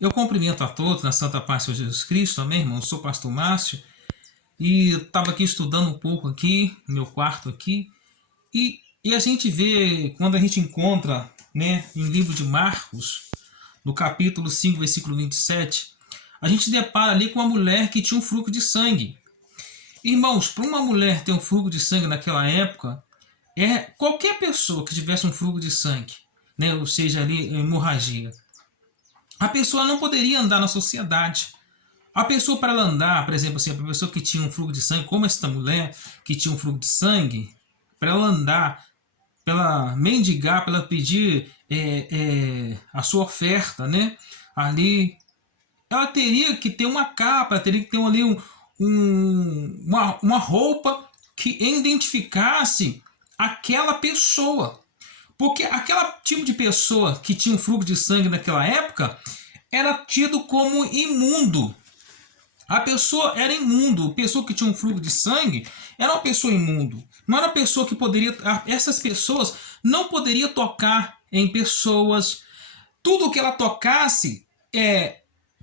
Eu cumprimento a todos na Santa Paz de Jesus Cristo, amém, irmão? Eu sou o pastor Márcio e estava aqui estudando um pouco aqui, no meu quarto aqui, e a gente vê, quando a gente encontra, né, em livro de Marcos, no capítulo 5, versículo 27, a gente depara ali com uma mulher que tinha um fluxo de sangue. Irmãos, para uma mulher ter um fluxo de sangue naquela época, qualquer pessoa que tivesse um fluxo de sangue, né, ou seja, ali hemorragia, a pessoa não poderia andar na sociedade. A pessoa, para ela andar, por exemplo, assim, a pessoa que tinha um fluxo de sangue, como esta mulher que tinha um fluxo de sangue, para ela andar, para ela mendigar, para ela pedir a sua oferta, né? Ali, ela teria que ter uma capa, ela teria que ter ali uma roupa que identificasse aquela pessoa. Porque aquele tipo de pessoa que tinha um fluxo de sangue naquela época era tido como imundo. A pessoa era imundo. A pessoa que tinha um fluxo de sangue era uma pessoa imundo. Não era uma pessoa que poderia... Essas pessoas não poderiam tocar em pessoas. Tudo que ela tocasse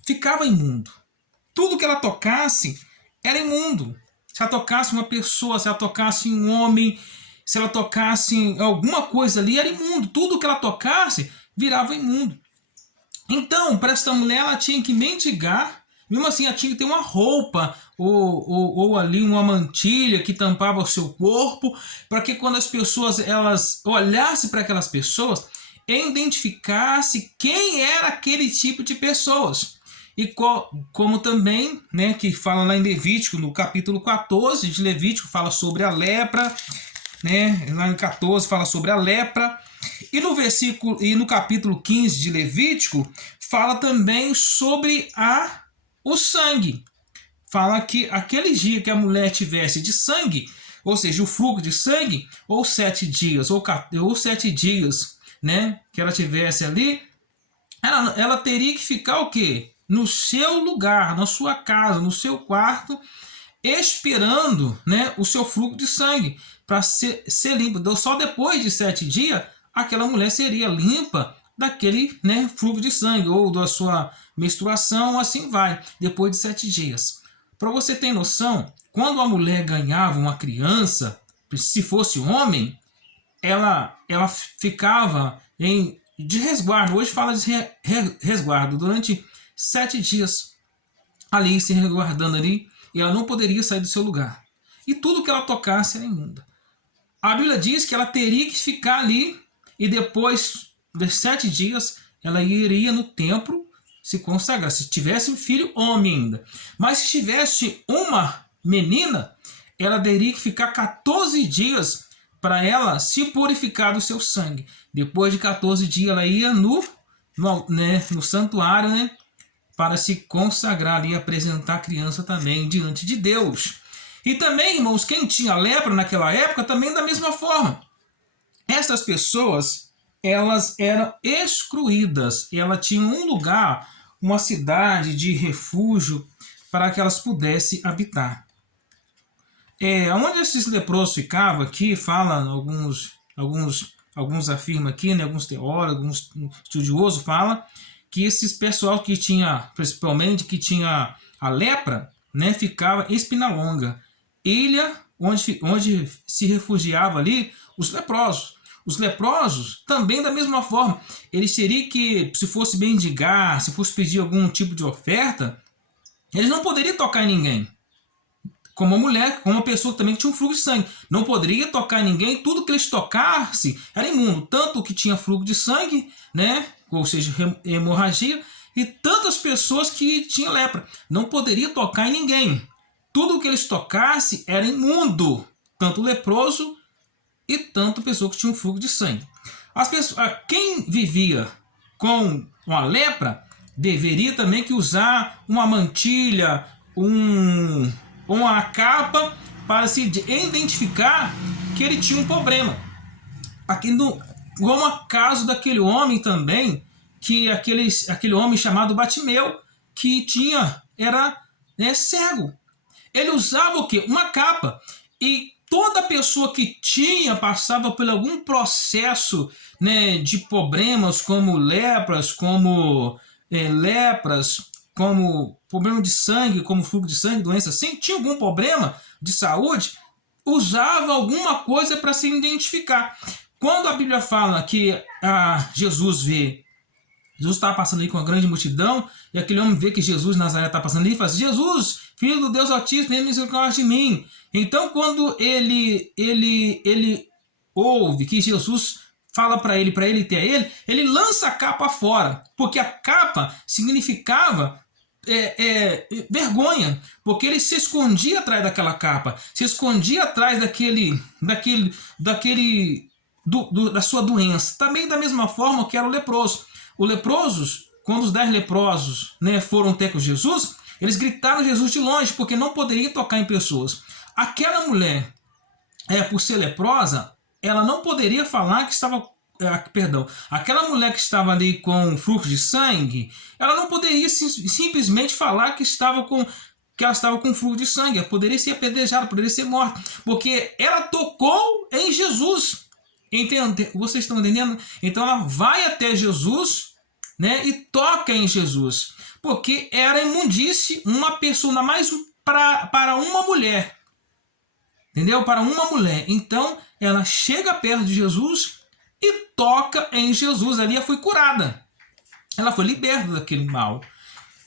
ficava imundo. Tudo que ela tocasse era imundo. Se ela tocasse uma pessoa, se ela tocasse um homem, se ela tocasse em alguma coisa ali, era imundo. Tudo que ela tocasse virava imundo. Então, para essa mulher, ela tinha que mendigar. Mesmo assim, ela tinha que ter uma roupa ou ali uma mantilha que tampava o seu corpo, para que quando as pessoas elas olhassem para aquelas pessoas, identificasse quem era aquele tipo de pessoas. E como também, né, que fala lá em Levítico, no capítulo 14 de Levítico, fala sobre a lepra, né? Lá em 14 fala sobre a lepra. E no capítulo 15 de Levítico fala também sobre o sangue. Fala que aquele dia que a mulher tivesse de sangue, ou seja, o fluxo de sangue, ou 7 dias, ou 7 dias, né, que ela tivesse ali, ela teria que ficar o quê? No seu lugar, na sua casa, no seu quarto, esperando, né, o seu fluxo de sangue para ser limpo. Então, só depois de 7 dias, aquela mulher seria limpa daquele, né, fluxo de sangue ou da sua menstruação, assim vai, depois de 7 dias. Para você ter noção, quando a mulher ganhava uma criança, se fosse homem, ela ficava de resguardo. Hoje fala de resguardo durante 7 dias ali se resguardando ali, e ela não poderia sair do seu lugar. E tudo que ela tocasse era imunda. A Bíblia diz que ela teria que ficar ali e depois de 7 dias ela iria no templo se consagrar. Se tivesse um filho, homem ainda. Mas se tivesse uma menina, ela teria que ficar 14 dias para ela se purificar do seu sangue. Depois de 14 dias ela ia no santuário, né, para se consagrar ali e apresentar a criança também diante de Deus. E também, irmãos, quem tinha lepra naquela época também da mesma forma. Essas pessoas, elas eram excluídas. Elas tinham um lugar, uma cidade de refúgio para que elas pudessem habitar. Onde esses leprosos ficavam aqui, fala alguns afirmam aqui, né, alguns teólogos, alguns estudiosos falam que esses pessoal que tinha, principalmente que tinha a lepra, né, ficava em Espinalonga, ilha onde se refugiava ali os leprosos. Os leprosos também da mesma forma, eles teriam que, se fosse mendigar, se fosse pedir algum tipo de oferta, eles não poderiam tocar em ninguém. Como uma mulher, como uma pessoa também que tinha um fluxo de sangue. Não poderia tocar em ninguém, tudo que eles tocassem era imundo. Tanto que tinha fluxo de sangue, né, ou seja, hemorragia, e tantas pessoas que tinham lepra. Não poderia tocar em ninguém. Tudo que eles tocassem era imundo. Tanto leproso e tanto pessoa que tinha um fluxo de sangue. Quem vivia com uma lepra deveria também que usar uma mantilha, uma capa para se identificar que ele tinha um problema. Como o caso daquele homem também, que aquele homem chamado Batimeu, que era cego. Ele usava o quê? Uma capa. E toda pessoa que passava por algum processo, né, de problemas como lepras, como lepras, como problema de sangue, como fluxo de sangue, doença assim, tinha algum problema de saúde, usava alguma coisa para se identificar. Quando a Bíblia fala que Jesus estava passando ali com uma grande multidão, e aquele homem vê que Jesus Nazaré está passando ali e fala assim, Jesus, filho do Deus Altíssimo, tenha misericórdia de mim. Então, quando ele ouve que Jesus fala para ele ter ele lança a capa fora, porque a capa significava vergonha, porque ele se escondia atrás daquela capa, se escondia atrás da sua doença. Também da mesma forma que era o leproso. Os leprosos, quando os 10 leprosos, né, foram ter com Jesus, eles gritaram Jesus de longe, porque não poderiam tocar em pessoas. Aquela mulher, por ser leprosa, ela não poderia falar que estava... aquela mulher que estava ali com fluxo de sangue, ela não poderia simplesmente falar que ela estava com fluxo de sangue. Ela poderia ser apedrejada, poderia ser morta, porque ela tocou em Jesus. Vocês estão entendendo? Então ela vai até Jesus, né, e toca em Jesus, porque era imundície uma pessoa, mais para uma mulher, entendeu? Para uma mulher. Então ela chega perto de Jesus e toca em Jesus. Ali ela foi curada, ela foi liberta daquele mal.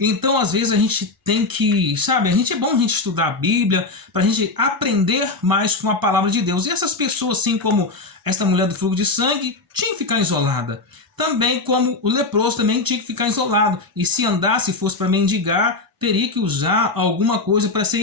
Então, às vezes, a gente tem que, sabe, é bom a gente estudar a Bíblia, para a gente aprender mais com a palavra de Deus. E essas pessoas, assim como essa mulher do fluxo de sangue, tinha que ficar isolada. Também como o leproso também tinha que ficar isolado. E se andasse, fosse para mendigar, teria que usar alguma coisa para ser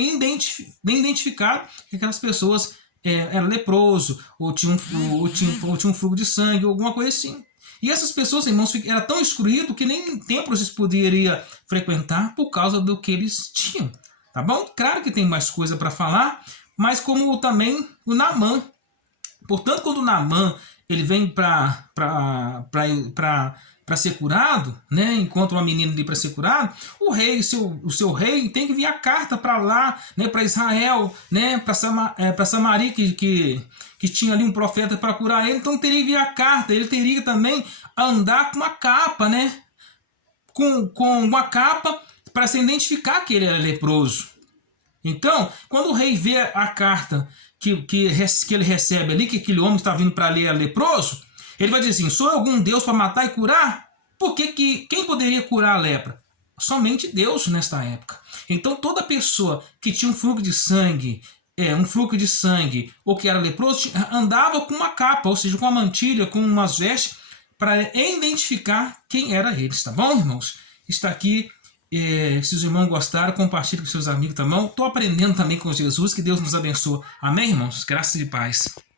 identificado que aquelas pessoas eram leproso, ou tinha um fluxo de sangue, ou alguma coisa assim. E essas pessoas, irmãos, eram tão excluídos que nem templos eles poderiam frequentar por causa do que eles tinham. Tá bom? Claro que tem mais coisa para falar, mas como também o Naamã. Portanto, quando o Naamã ele vem para ser curado, né? Encontra uma menina ali para ser curado, o rei, o seu rei, tem que enviar carta para lá, né? Para Israel, né? Para Samaria, que tinha ali um profeta para curar ele. Então teria que enviar carta. Ele teria também andar com uma capa, né? Com uma capa para se identificar que ele era leproso. Então, quando o rei vê a carta que ele recebe ali, que aquele homem que está vindo para ali é leproso, ele vai dizer assim, sou eu algum Deus para matar e curar? Porque quem poderia curar a lepra? Somente Deus nesta época. Então toda pessoa que tinha um fluxo de sangue, ou que era leproso, andava com uma capa, ou seja, com uma mantilha, com umas vestes, para identificar quem era eles, tá bom, irmãos? Está aqui, se os irmãos gostaram, compartilhe com seus amigos, tá bom? Estou aprendendo também com Jesus, que Deus nos abençoe. Amém, irmãos? Graças e paz.